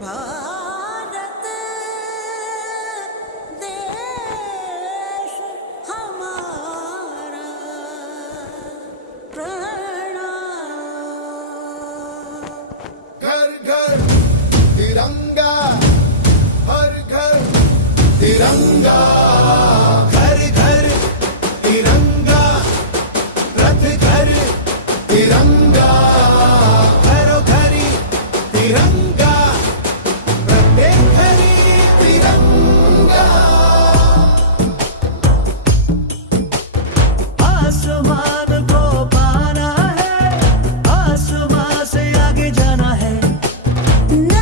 भारत देश हमारा प्रणाम। घर घर तिरंगा, हर घर तिरंगा, घर घर तिरंगा, रथ घर तिरंगा, घरोघरी तिरंगा, प्रत्येक घरी तिरंगा। आसमान को पाना है, आसमान से आगे जाना है। न